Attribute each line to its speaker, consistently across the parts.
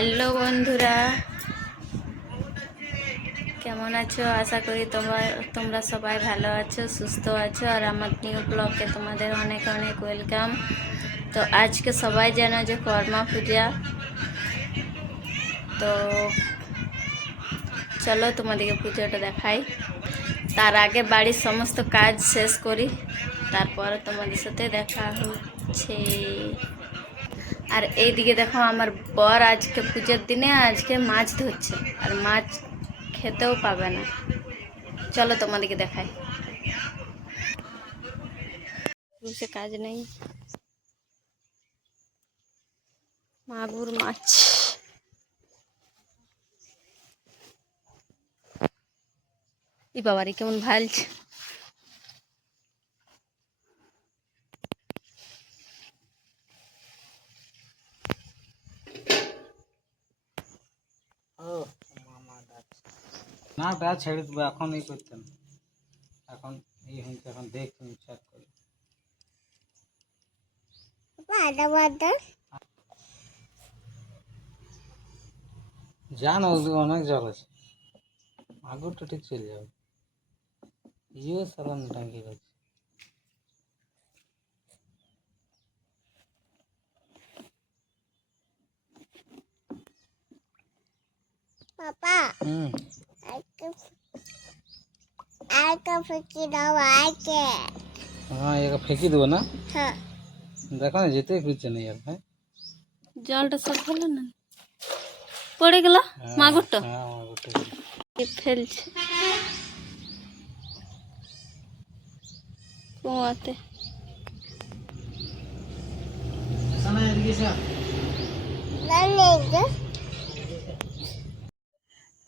Speaker 1: Hello বন্ধুরা। কেমন আছো? আশা করি তোমরা তোমরা সবাই ভালো আছো, সুস্থ আছো। আর আমার নিউ ব্লগে তোমাদের অনেক অনেক ওয়েলকাম তো আজকে সবাই জানো যে কর্মা পূজা। তো চলো তোমাদেরকে পুজোটা দেখাই। তার আগে বাড়ির সমস্ত কাজ শেষ করি। তারপরে তোমাদের সাথে দেখা হচ্ছে। আর এইদিকে দেখো আমার বর আজকে পুজোর দিনে আজকে মাছ ধরছে, আর মাছ খেতেও পাবে না। চলো তোমাদেরকে দেখাই। সে কাজ নেই। মাগুর মাছ। ই বাবারে, কেমন ভালছে?
Speaker 2: না তা ছেড়ে দেবো এখন এই করতে না এখন এই হয়েছে এখন দেখ তুমি চেক করে। জানো অনেক জল আছে। মাগুরটা ঠিক চলে যাবে। ইও সালান আছে
Speaker 3: পাপা।
Speaker 2: হুম।
Speaker 3: ফুকি দাও আইকে
Speaker 2: হ্যাঁ একে ফেঁকি দেবো না?
Speaker 3: হ্যাঁ
Speaker 2: দেখো না যেতে খুঁজছে না ইয়ার হ্যাঁ
Speaker 1: জলটা সব ভালো না? পড়ে গেল? মাগুরটা?
Speaker 2: হ্যাঁ মাগুরটা।
Speaker 1: ফেলছে। কুয়াতে।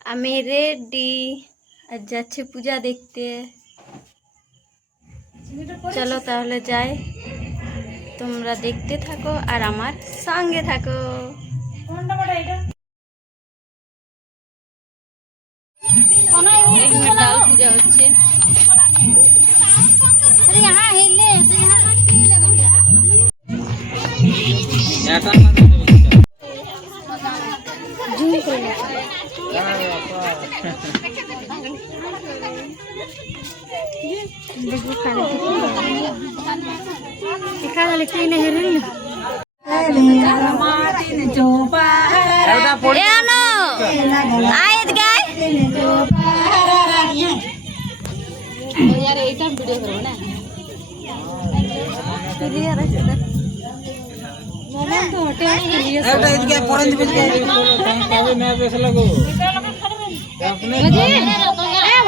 Speaker 1: আমি রেডি আর যাচ্ছি পূজা দেখতে। চলো তাহলে যাই। তোমরা দেখতে থাকো আর আমার সঙ্গে থাকো। এখানে ডাল পূজা হচ্ছে। দেখবো কানে এখানে কি নেই রে এ আনো আয়েত গায়
Speaker 2: কবে মেয়ে বেশ লাগো আপনি আয় দেখান কলা কলা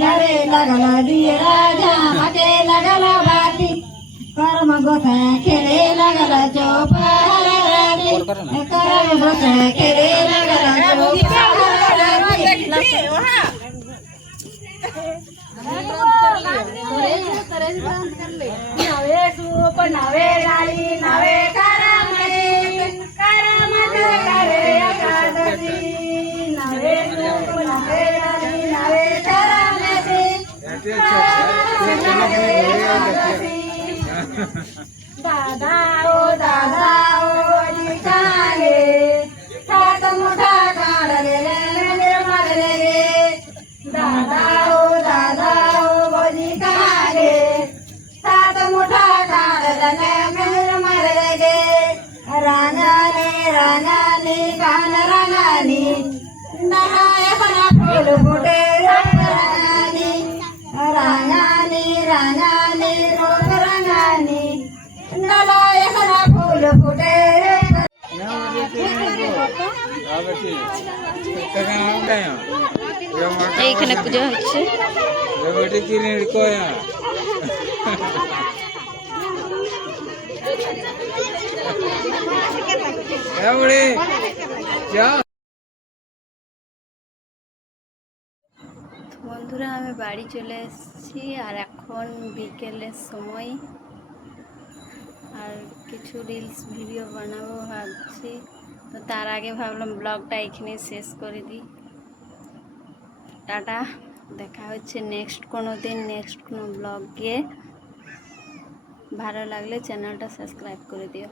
Speaker 3: जरे लगला दिए राजा मके लगला बाती कर्म गोथा खेले लगला चौपार राती कर्म गोथा खेले लगला नवे सूप नवे डाली नवे करामती Bye.
Speaker 1: এইখানে পূজা হচ্ছে। বন্ধুরা আমি বাড়ি চলে এসেছি আর এখন বিকেলের সময়। আর কিছু রিলস ভিডিও বানাবো ভাবছি। তো তার আগে ভাবলাম ব্লগটা এখানে শেষ করে দিই। টাটা, দেখা হচ্ছে নেক্সট কোনো দিন নেক্সট কোনো ব্লগ গিয়ে ভালো লাগলে চ্যানেলটা সাবস্ক্রাইব করে দিও।